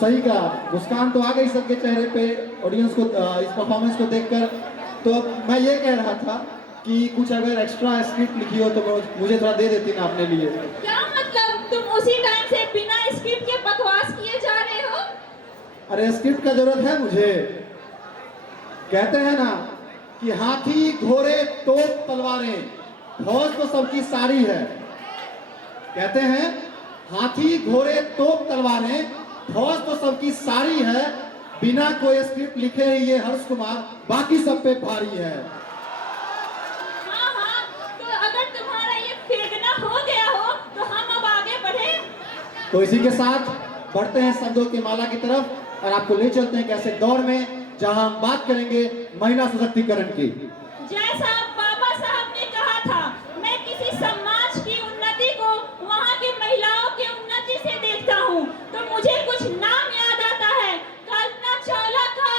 सही कहा, मुस्कान तो आ गई सबके चेहरे पे ऑडियंस को इस परफॉर्मेंस को देखकर। तो मैं ये कह रहा था कि कुछ अगर एक्स्ट्रा स्क्रिप्ट लिखी हो तो मुझे थोड़ा दे देती ना अपने लिए। क्या मतलब तुम उसी टाइम से बिना स्क्रिप्ट के बकवास किए जा रहे हो? अरे स्क्रिप्ट का जरूरत है मुझे। कहते हैं ना कि हाथी घोड़े तोप तलवारें, फौज तो सबकी सारी है। कहते हैं हाथी घोड़े तोप तलवारें, फौज तो सबकी सारी है, बिना कोई स्क्रिप्ट लिखे ही ये हर्ष कुमार बाकी सब पे भारी है। हाँ हाँ, तो अगर तुम्हारा ये फेंकना हो गया हो तो हम अब आगे बढ़े। तो इसी के साथ बढ़ते हैं शब्दों की माला की तरफ और आपको ले चलते हैं कैसे दौर में, जहां हम बात करेंगे महिला सशक्तिकरण की। जैसा बाबा साहब ने कहा था, मैं किसी समाज की उन्नति को वहाँ की महिलाओं की उन्नति से देखता हूँ, तो मुझे कुछ नाम याद आता है, कल्पना चावला का,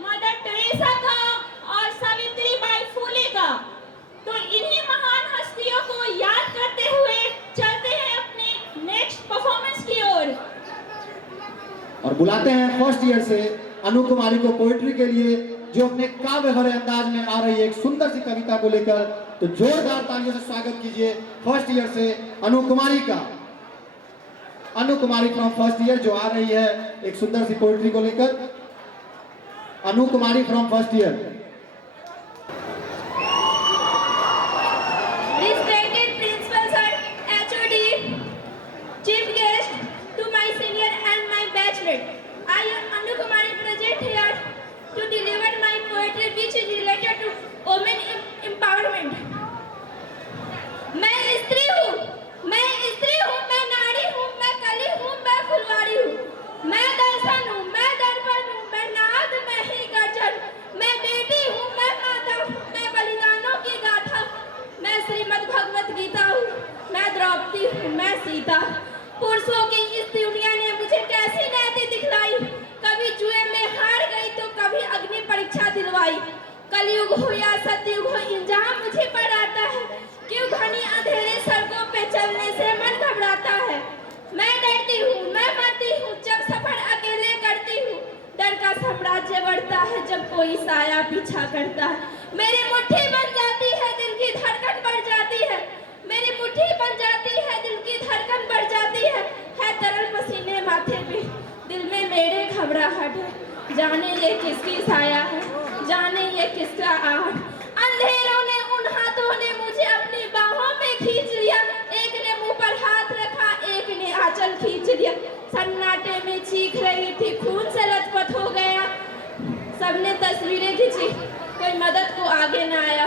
मदर टेरेसा का और सावित्रीबाई फुले का। तो इन्हीं महान हस्तियों को याद करते हुए चलते हैं अपने नेक्स्ट परफॉर्मेंस की ओर और बुलाते हैं फर्स्ट ईयर से अनु कुमारी को पोएट्री के लिए, जो अपने काव्य भरे अंदाज में आ रही है एक सुंदर सी कविता को लेकर। तो जोरदार तालियों से स्वागत कीजिए फर्स्ट ईयर से अनु कुमारी का। अनु कुमारी फ्रॉम फर्स्ट ईयर जो आ रही है एक सुंदर सी पोएट्री को लेकर। Anu Kumari from first year. Respected Principal Sir, HOD, Chief Guest, to my senior and my batchmate, I am Anu Kumari present here to deliver my poetry which is related to women empowerment. मैं स्त्री हूँ, मैं नारी हूँ, मैं कली हूँ, मैं फुलवारी हूँ, मैं दर्शन हूँ, मैं दर्पण हूँ, मैं नाद, मैं ही गर्जन, मैं बेटी हूँ, मैं माता हूँ, मैं बलिदानों की गाथा, मैं श्रीमद् भगवत गीता हूँ, मैं द्रौपदी हूँ, मैं सीता। पुरुषों की इस दुनिया ने मुझे कैसी नीति दिखलाई, कभी जुए में हार गई तो कभी अग्नि परीक्षा दिलवाई। कलयुग हो या सतयुग हो, इल्जाम मुझे पर आता है, क्यों घनी अंधेरे सड़कों पे चलने से मन घबराता है। मैं डरती हूँ, मैं मरती हूँ, जब सफर अकेले करती हूँ, डर का साम्राज्य बढ़ता है जब कोई साया पीछा करता है। मेरी मुट्ठी बन जाती है, दिल की धड़कन बढ़ जाती है, मेरी मुट्ठी बन जाती है, दिल की धड़कन बढ़ जाती है तरल पसीने माथे पे, दिल में मेरे घबराहट है, जाने ये किसकी साया है, जाने ये किसका आहट। अंधेरों ने, उन हाथों ने मुझे अपनी बाहों में खींच लिया, एक ने मुंह पर हाथ रखा, एक ने आंचल खींच लिया। सन्नाटे में चीख रही थी, खून से लथपथ हो गया, सबने तस्वीरें खींची, कोई मदद को आगे ना आया।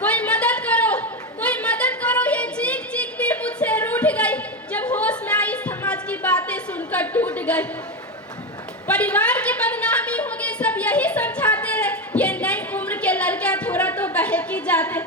कोई मदद करो, कोई मदद करो, ये चीख चीख भी मुझसे रूठ गई, जब होश में आई समाज की बातें सुनकर टूट गई। परिवार की बदनामी होगी सब यही समझाते हैं, ये नई उम्र के लड़कियां थोड़ा तो बहकी जाते।